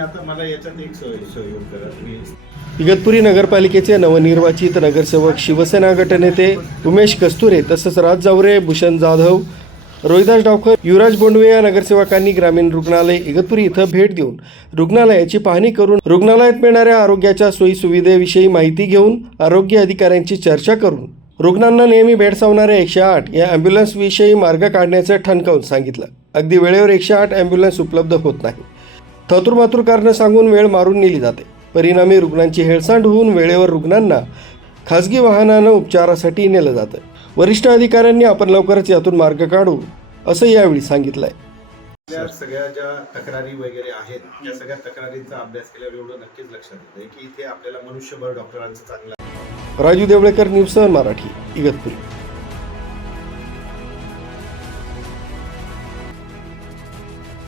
आता मला याच्यात एक सहयोग करा तुम्ही. इगतपुरी नगरपालिकेचे नवनिर्वाचित नगरसेवक शिवसेना गटनेते उमेश कस्तुरे तसंच राज जावरे, भूषण जाधव, रोहिदास डावकर, युवराज बोंडवे या नगरसेवकांनी ग्रामीण रुग्णालय इगतपुरी इथं भेट देऊन रुग्णालयाची पाहणी करून रुग्णालयात मिळणाऱ्या आरोग्याच्या सोयी सुविधेविषयी माहिती घेऊन आरोग्य अधिकाऱ्यांची चर्चा करून रुग्णांना नेहमी भेडसावणाऱ्या 108 या ॲम्ब्युलन्सविषयी मार्ग काढण्याचं ठणकावून सांगितलं. अगदी वेळेवर 108 ॲम्ब्युलन्स उपलब्ध होत नाही. थतुरमातुर कारणं सांगून वेळ मारून नेली जाते. परिणामी रुग्णांची हेळसांड होऊन वेळेवर रुग्णांना खासगी वाहनानं उपचारासाठी नेलं जातं. वरिष्ठ अधिकाऱ्यांनी आपण लवकरच यातून मार्ग काढू असं यावेळी सांगितलंय. सगळ्या ज्या तक्रारी वगैरे आहेत त्या सगळ्या तक्रारींचा अभ्यास केल्यावर एवढं नक्कीच लक्षात येतं की इथे आपल्याला मनुष्यबळ डॉक्टरांचं चांगलं. राजू देवळेकर, न्यूज 7 मराठी, इगतपुरी.